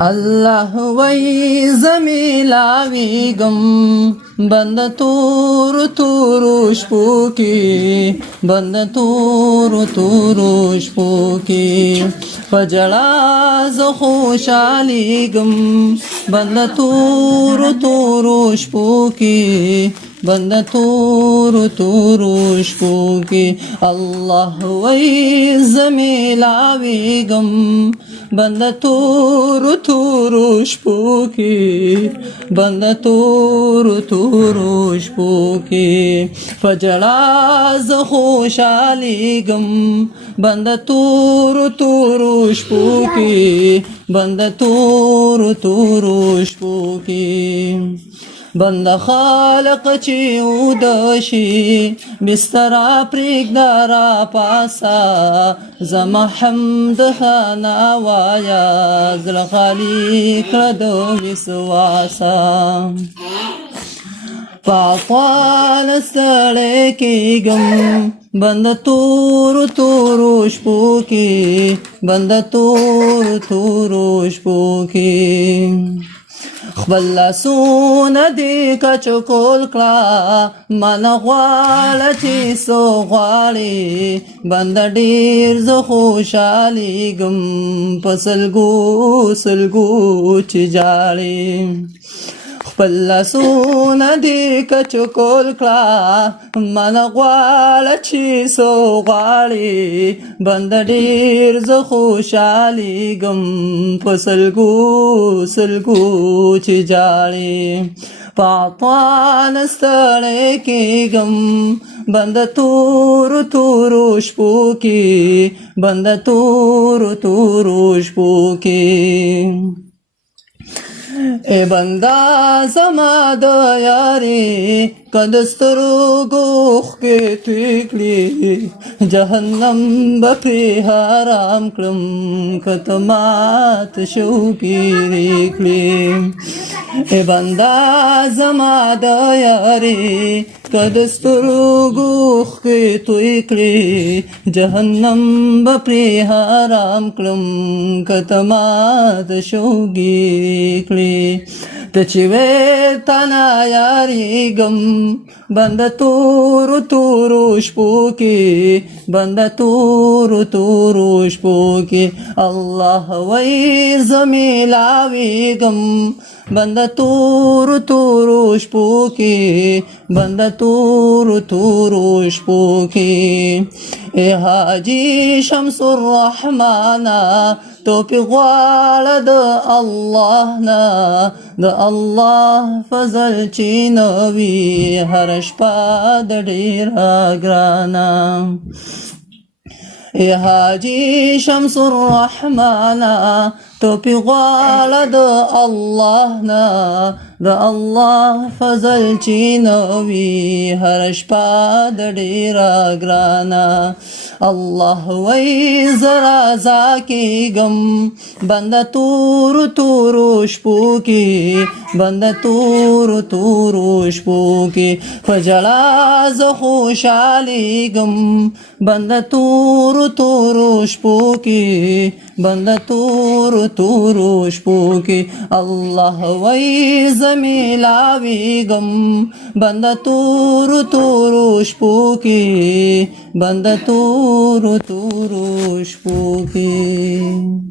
الله وی زمیلاویگم بند تور تور شپو کی بند تور تور شپو کی پجڑا ز خوشالیگم بند تور تور شپو کی بند تور تور شپو کی الله وی زمیلاویگم بند تور تور شپو کی بند تور تور شپو کی فجڑا ز خوشالیگم بند تور تور شپو کی بند تور تور شپو کی بند خالق چی اودشی بسترا پریگدا را پاسا زما حمد خانا وایا زل خالق ردو وسواسا پاپوال ستڑے کیگم بند تور تور شپو کی بند تور تور شپو کی خپل لاسونه دې کچکول کړه من غواړه چې څه غواړې بنده ډېر زه خوشحالېږم په سلګو سلګو چې جاړې خپل لاسونه دې کچکول کړه من غواړه چې څه غواړې بنده ډېر زه خوشحالېږم په سلګو سلګو چې جاړې په اطوان ستړی کېږم بنده تورو تورو شپو کې بنده تورو تورو شپو کې ای بندا زما د یاري کد سترګو اوښکې توی کړي جهنم به پرې حرام کړم که ته مات شوقي کړي ای بندا زما د یاري کد سترګو اوښکې توی کړي جهنم به پرې حرام کړم که ته مات شوقي کړي ته چې وې تانا یاریږم بند تورو تورو شپو کې بند تورو تورو شپو کې الله وی زمیلاویږم بند تورو تورو شپو کې بند تورو تورو شپو کې ای حاجی شمس الرحمن تو پی غواړه د الله نه د الله فضل چې نوي هر شپه د ډېره ګرانه ای حاجی شمس الرحمن تو پی غواړه د الله نه د الله فضل چې نوي هر شپه د ډېره ګرانه الله وی زرا زاکیگم بند تورو تورو شپو کی بند تورو تورو شپو کی فجڑا ز خوشالیگم بند تورو تورو شپو کی بند تورو تورو شپو کی الله وی زمیلاویگم بند تورو تورو شپو کی بند تورو تورو شپو کی